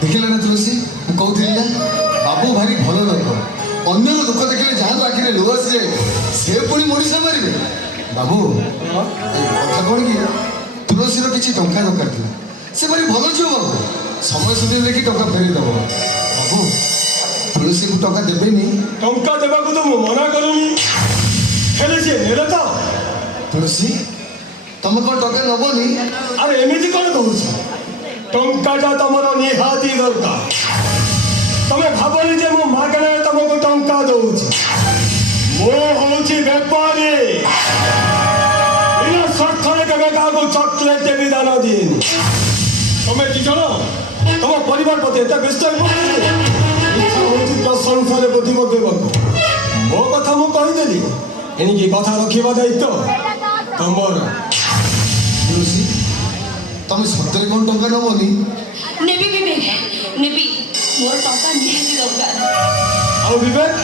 ଦେଖିଲେ ନା ତୁଳସୀ ମୁଁ କହୁଥିଲି ନା ବାବୁ ଭାରି ଭଲ ଲୋକ ଅନ୍ୟର ଦୁଃଖ ଦେଖିଲେ ଯାହାର ଆଖିରେ ଲୁହ ଆସିଯାଏ ସେ ପୁଣି ମଣିଷ ମାରିବେ ବାବୁ ଏ କଥା କଣ କି ତୁଳସୀର କିଛି ଟଙ୍କା ଦରକାର ଥିଲା ସେ ଭାରି ଭଲ ଝିଅ ବାବୁ ସମୟ ସୁବିଧା ଦେଖି ଟଙ୍କା ଫେରେଇ ଦବ ବାବୁ ତୁଳସୀକୁ ଟଙ୍କା ଦେବେନି ଟଙ୍କା ଦେବାକୁ ତ ମୁଁ ମନା କରୁନି ହେଲେ ସିଏ ନେଲେ ତ ତୁଳସୀ ତମେ କଣ ଟଙ୍କା ନବନି ଆରେ ଏମିତି କଣ କହୁଛ ଟଙ୍କାଟା ତମର ନିହାତି ଦରକାର ତମେ ଭାବନି ଯେ ମୁଁ ମାଗଣାରେ ତମକୁ ଟଙ୍କା ଦଉଛି ମୁଁ ହଉଛି ବେପାରୀ ବିନା ସ୍ୱାର୍ଥରେ କେବେ କାହାକୁ ଚକଲେଟ ଦେବି ଦାନ ଦିଏନି ତମେ ଦି ଜଣ ତମ ପରିବାର ପ୍ରତି ଏତେ ବ୍ୟସ୍ତ ଇଚ୍ଛା ହଉଛି ପ୍ରଶଂସାରେ ବୁଦ୍ଧି ପକେଇବାକୁ ମୋ କଥା ମୁଁ କହିଦେଲି ଏଣିକି କଥା ରଖିବା ଦାୟିତ୍ୱ ତମର ତୁଳସୀ ତମେ ସତରେ କଣ ଟଙ୍କା ନବନି ନେବି ବିବେକ ନେବି ମୋର ଟଙ୍କା ନିହାତି ଦରକାର ଆଉ ବିବେକ